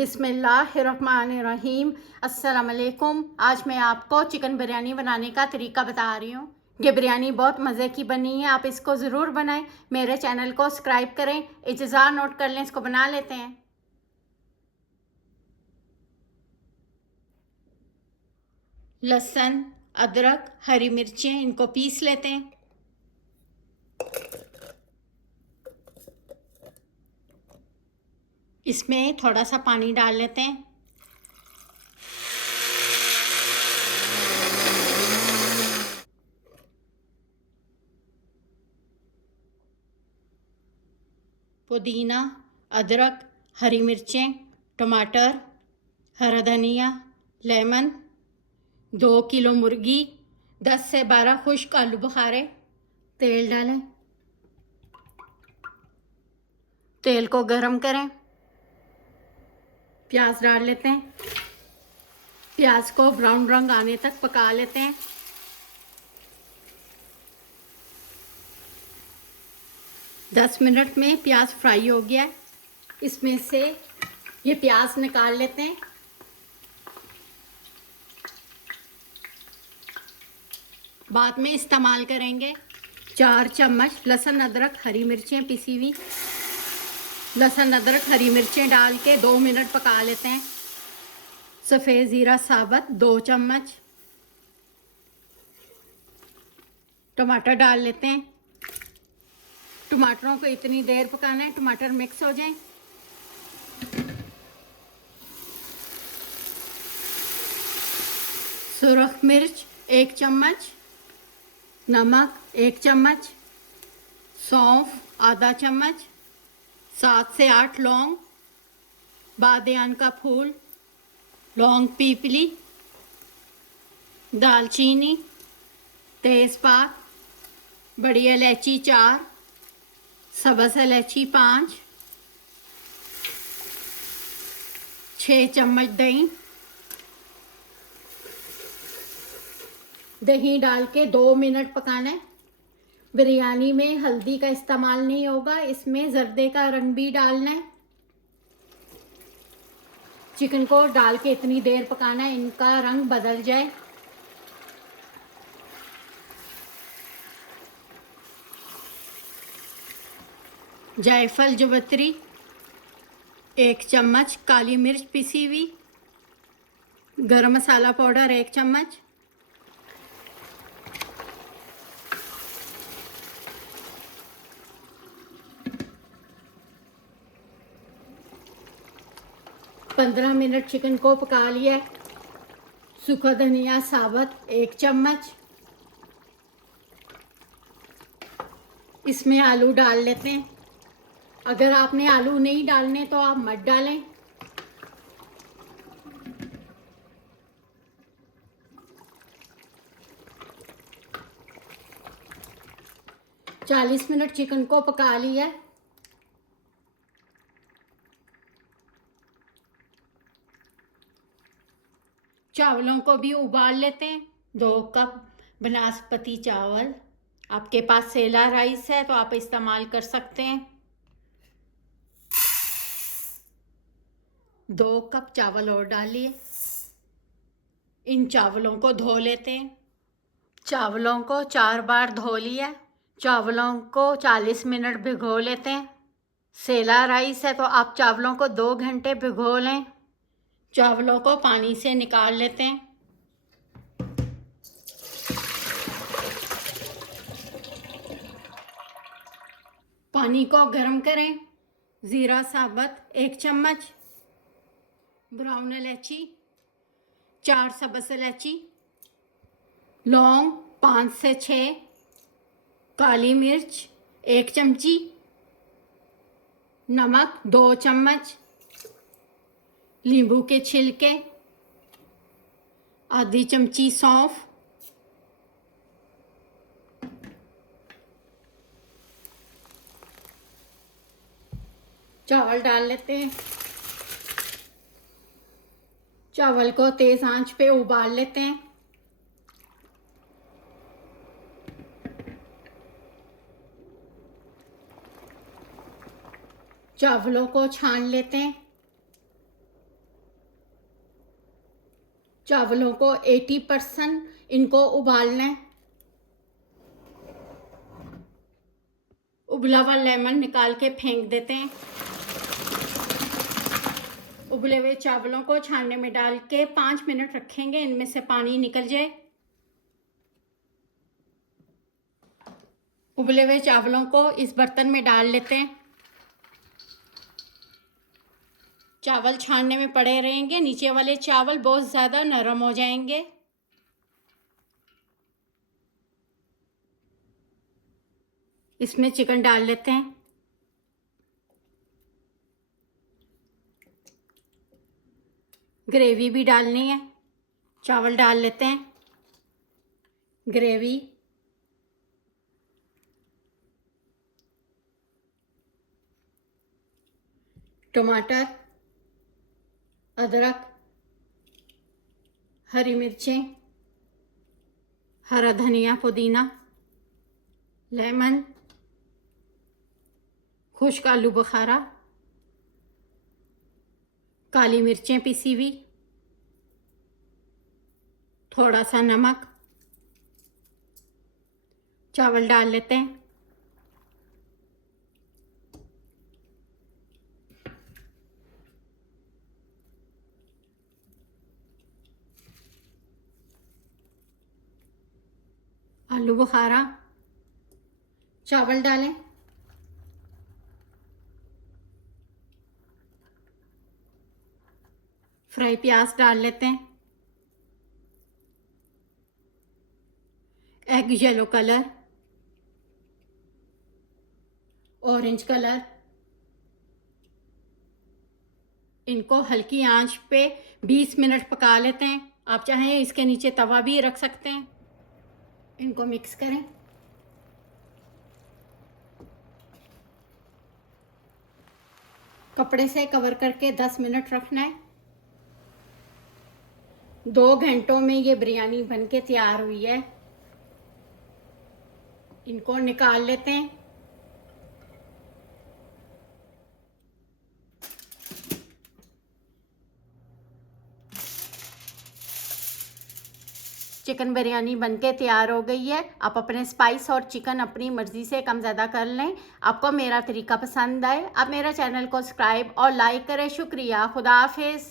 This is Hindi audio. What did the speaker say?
बिस्मिल्लाहिर्रहमानिर्रहीम। अस्सलाम वालेकुम। आज मैं आपको चिकन बिरयानी बनाने का तरीका बता रही हूँ। ये बिरयानी बहुत मज़े की बनी है, आप इसको ज़रूर बनाएं। मेरे चैनल को सब्सक्राइब करें, इंतज़ार नोट कर लें। इसको बना लेते हैं। लहसुन, अदरक, हरी मिर्चें, इनको पीस लेते हैं। इसमें थोड़ा सा पानी डाल लेते हैं। पुदीना, अदरक, हरी मिर्चें, टमाटर, हरा धनिया, लेमन, 2 किलो मुर्गी, 10 से 12 खुश्क आलू बुखारे। तेल डालें, तेल को गरम करें, प्याज डाल लेते हैं। प्याज को ब्राउन रंग आने तक पका लेते हैं। दस मिनट में प्याज फ्राई हो गया। इसमें से ये प्याज निकाल लेते हैं। बाद में इस्तेमाल करेंगे। 4 चम्मच लहसुन, अदरक, हरी मिर्चें पिसी हुई। लहसुन, अदरक, हरी मिर्चें डाल के 2 मिनट पका लेते हैं। सफ़ेद ज़ीरा साबुत 2 चम्मच। टमाटर डाल लेते हैं। टमाटरों को इतनी देर पकाना है टमाटर मिक्स हो जाएं। सुरख मिर्च 1 चम्मच, नमक 1 चम्मच, सौंफ आधा चम्मच, 7 से 8 लौंग, बादियान का फूल, लौंग पीपली, दालचीनी, तेज़पात, बड़ी इलायची 4, सब्ज़ इलायची 5, 6 चम्मच दही। दही डाल के 2 मिनट पकाना है। बिरयानी में हल्दी का इस्तेमाल नहीं होगा, इसमें ज़र्दे का रंग भी डालना है। चिकन को डाल के इतनी देर पकाना है इनका रंग बदल जाए। जायफल, जवित्री 1 चम्मच, काली मिर्च पिसी हुई, गरम मसाला पाउडर 1 चम्मच, पंद्रह मिनट चिकन को पका लिया। सूखा धनिया साबुत 1 चम्मच। इसमें आलू डाल लेते हैं। अगर आपने आलू नहीं डालने तो आप मत डालें। चालीस मिनट चिकन को पका लिया। चावलों को भी उबाल लेते हैं। 2 कप बासमती चावल। आपके पास सेला राइस है तो आप इस्तेमाल कर सकते हैं। 2 कप चावल और डालिए। इन चावलों को धो लेते हैं। चावलों को 4 बार धो लिया। चावलों को 40 मिनट भिगो लेते हैं। सेला राइस है तो आप चावलों को 2 घंटे भिगो लें। चावलों को पानी से निकाल लेते हैं। पानी को गर्म करें। ज़ीरा साबुत 1 चम्मच, ब्राउन इलायची 4 सब्ज़ इलायची, लौंग 5 से 6, काली मिर्च 1 चमची, नमक 2 चम्मच, नींबू के छिलके, आधी चमची सौंफ, चावल डाल लेते हैं। चावल को तेज आंच पे उबाल लेते हैं। चावलों को छान लेते हैं। चावलों को 80% इनको उबालना है। उबला हुआ लेमन निकाल के फेंक देते हैं। उबले हुए चावलों को छानने में डाल के 5 मिनट रखेंगे, इनमें से पानी निकल जाए। उबले हुए चावलों को इस बर्तन में डाल लेते हैं। चावल छानने में पड़े रहेंगे, नीचे वाले चावल बहुत ज़्यादा नरम हो जाएंगे। इसमें चिकन डाल लेते हैं। ग्रेवी भी डालनी है। चावल डाल लेते हैं। ग्रेवी, टमाटर, अदरक, हरी मिर्चें, हरा धनिया, पुदीना, लेमन, खुश्क आलू बुखारा, काली मिर्चें पिसी हुई, थोड़ा सा नमक। चावल डाल लेते हैं। आलू बुखारा, चावल डालें। फ्राई प्याज डाल लेते हैं। Egg yellow colour, orange colour. इनको हल्की आंच पे 20 मिनट पका लेते हैं। आप चाहें इसके नीचे तवा भी रख सकते हैं। इनको मिक्स करें। कपड़े से कवर करके 10 मिनट रखना है। 2 घंटों में ये बिरयानी बनके तैयार हुई है। इनको निकाल लेते हैं। चिकन बिरयानी बनके तैयार हो गई है। आप अपने स्पाइस और चिकन अपनी मर्ज़ी से कम ज़्यादा कर लें। आपको मेरा तरीका पसंद आए, आप मेरा चैनल को सब्सक्राइब और लाइक करें। शुक्रिया। खुदा हाफिज़।